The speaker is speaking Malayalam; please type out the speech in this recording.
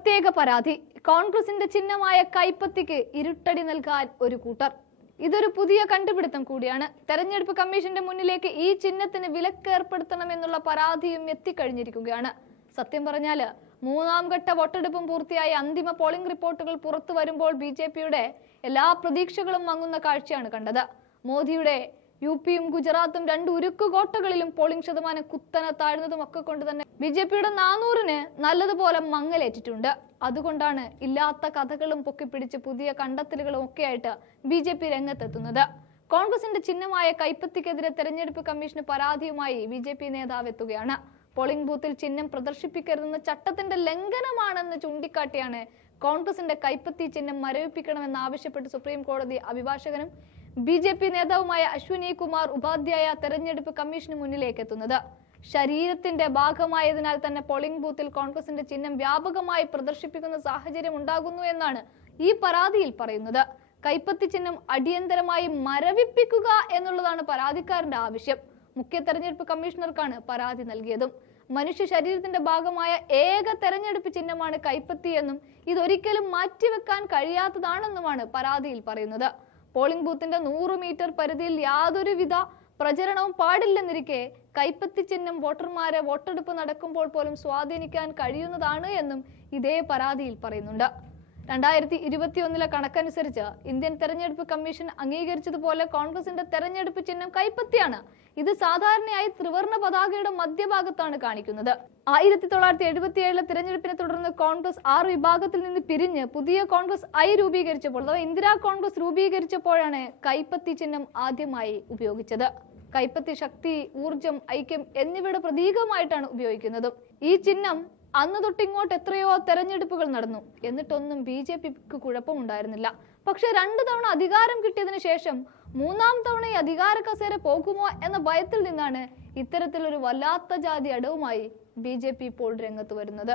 പ്രത്യേക പരാതി. കോൺഗ്രസിന്റെ ചിഹ്നമായ കൈപ്പത്തിക്ക് ഇരുട്ടടി നൽകാൻ ഒരു കൂട്ടർ. ഇതൊരു പുതിയ കണ്ടുപിടുത്തം കൂടിയാണ്. തെരഞ്ഞെടുപ്പ് കമ്മീഷന്റെ മുന്നിലേക്ക് ഈ ചിഹ്നത്തിന് വിലക്ക് ഏർപ്പെടുത്തണമെന്നുള്ള പരാതിയും എത്തിക്കഴിഞ്ഞിരിക്കുകയാണ്. സത്യം പറഞ്ഞാൽ മൂന്നാം ഘട്ട വോട്ടെടുപ്പും പൂർത്തിയായി അന്തിമ പോളിംഗ് റിപ്പോർട്ടുകൾ പുറത്തു വരുമ്പോൾ ബി എല്ലാ പ്രതീക്ഷകളും മങ്ങുന്ന കാഴ്ചയാണ് കണ്ടത്. മോദിയുടെ യു പിയും ഗുജറാത്തും രണ്ട് ഉരുക്കു കോട്ടകളിലും പോളിംഗ് ശതമാനം കുത്തനെ താഴ്ന്നതും ഒക്കെ കൊണ്ട് തന്നെ ബി ജെ പിയുടെ നാനൂറിന് നല്ലതുപോലെ മങ്ങലേറ്റിട്ടുണ്ട്. അതുകൊണ്ടാണ് ഇല്ലാത്ത കഥകളും പൊക്കിപ്പിടിച്ച് പുതിയ കണ്ടെത്തലുകളും ഒക്കെ ആയിട്ട് ബി ജെ പി രംഗത്തെത്തുന്നത്. കോൺഗ്രസിന്റെ ചിഹ്നമായ കൈപ്പത്തിക്കെതിരെ തെരഞ്ഞെടുപ്പ് കമ്മീഷന് പരാതിയുമായി ബി ജെ പി നേതാവ് എത്തുകയാണ്. പോളിംഗ് ബൂത്തിൽ ചിഹ്നം പ്രദർശിപ്പിക്കരുതെന്ന ചട്ടത്തിന്റെ ലംഘനമാണെന്ന് ചൂണ്ടിക്കാട്ടിയാണ് കോൺഗ്രസിന്റെ കൈപ്പത്തി ചിഹ്നം മരവിപ്പിക്കണമെന്ന് ആവശ്യപ്പെട്ട് സുപ്രീം കോടതി അഭിഭാഷകനും ബി ജെ പി നേതാവുമായ അശ്വിനി കുമാർ ഉപാധ്യായ തെരഞ്ഞെടുപ്പ് കമ്മീഷന് മുന്നിലേക്ക് എത്തുന്നത്. ശരീരത്തിന്റെ ഭാഗമായതിനാൽ തന്നെ പോളിംഗ് ബൂത്തിൽ കോൺഗ്രസിന്റെ ചിഹ്നം വ്യാപകമായി പ്രദർശിപ്പിക്കുന്ന സാഹചര്യം ഉണ്ടാകുന്നു എന്നാണ് ഈ പരാതിയിൽ പറയുന്നത്. കൈപ്പത്തി ചിഹ്നം അടിയന്തരമായി മരവിപ്പിക്കുക എന്നുള്ളതാണ് പരാതിക്കാരന്റെ ആവശ്യം. മുഖ്യ തെരഞ്ഞെടുപ്പ് കമ്മീഷണർക്കാണ് പരാതി നൽകിയതും. മനുഷ്യ ശരീരത്തിന്റെ ഭാഗമായ ഏക തെരഞ്ഞെടുപ്പ് ചിഹ്നമാണ് കൈപ്പത്തി എന്നും ഇതൊരിക്കലും മാറ്റിവെക്കാൻ കഴിയാത്തതാണെന്നുമാണ് പരാതിയിൽ പറയുന്നത്. പോളിംഗ് ബൂത്തിന്റെ നൂറ് മീറ്റർ പരിധിയിൽ യാതൊരുവിധ പ്രചരണവും പാടില്ലെന്നിരിക്കെ കൈപ്പത്തി ചിഹ്നം വോട്ടർമാരെ വോട്ടെടുപ്പ് നടക്കുമ്പോൾ പോലും സ്വാധീനിക്കാൻ കഴിയുന്നതാണ് എന്നും ഇതേ പരാതിയിൽ പറയുന്നുണ്ട്. രണ്ടായിരത്തി ഇരുപത്തിയൊന്നിലെ കണക്കനുസരിച്ച് ഇന്ത്യൻ തെരഞ്ഞെടുപ്പ് കമ്മീഷൻ അംഗീകരിച്ചതുപോലെ കോൺഗ്രസിന്റെ തെരഞ്ഞെടുപ്പ് ചിഹ്നം കൈപ്പത്തിയാണ് ഇത് സാധാരണയായി ത്രിവർണ പതാകയുടെ മധ്യഭാഗത്താണ് കാണിക്കുന്നത്. ആയിരത്തി തൊള്ളായിരത്തി എഴുപത്തിയേഴിലെ തിരഞ്ഞെടുപ്പിനെ തുടർന്ന് കോൺഗ്രസ് ആറ് വിഭാഗത്തിൽ നിന്ന് പിരിഞ്ഞ് പുതിയ കോൺഗ്രസ് ഐ രൂപീകരിച്ചപ്പോൾ അഥവാ ഇന്ദിരാ കോൺഗ്രസ് രൂപീകരിച്ചപ്പോഴാണ് കൈപ്പത്തി ചിഹ്നം ആദ്യമായി ഉപയോഗിച്ചത്. കൈപ്പത്തി ശക്തി ഊർജം ഐക്യം എന്നിവയുടെ പ്രതീകമായിട്ടാണ് ഉപയോഗിക്കുന്നത്. ഈ ചിഹ്നം അന്ന് തൊട്ടിങ്ങോട്ട് എത്രയോ തെരഞ്ഞെടുപ്പുകൾ നടന്നു. എന്നിട്ടൊന്നും ബി ജെ പിക്ക് കുഴപ്പമുണ്ടായിരുന്നില്ല പക്ഷെ രണ്ടു തവണ അധികാരം കിട്ടിയതിനു ശേഷം മൂന്നാം തവണ ഈ അധികാര കസേര പോകുമോ എന്ന ഭയത്തിൽ നിന്നാണ് ഇത്തരത്തിലൊരു വല്ലാത്ത ജാതി അടവുമായി ബി ഇപ്പോൾ രംഗത്ത് വരുന്നത്.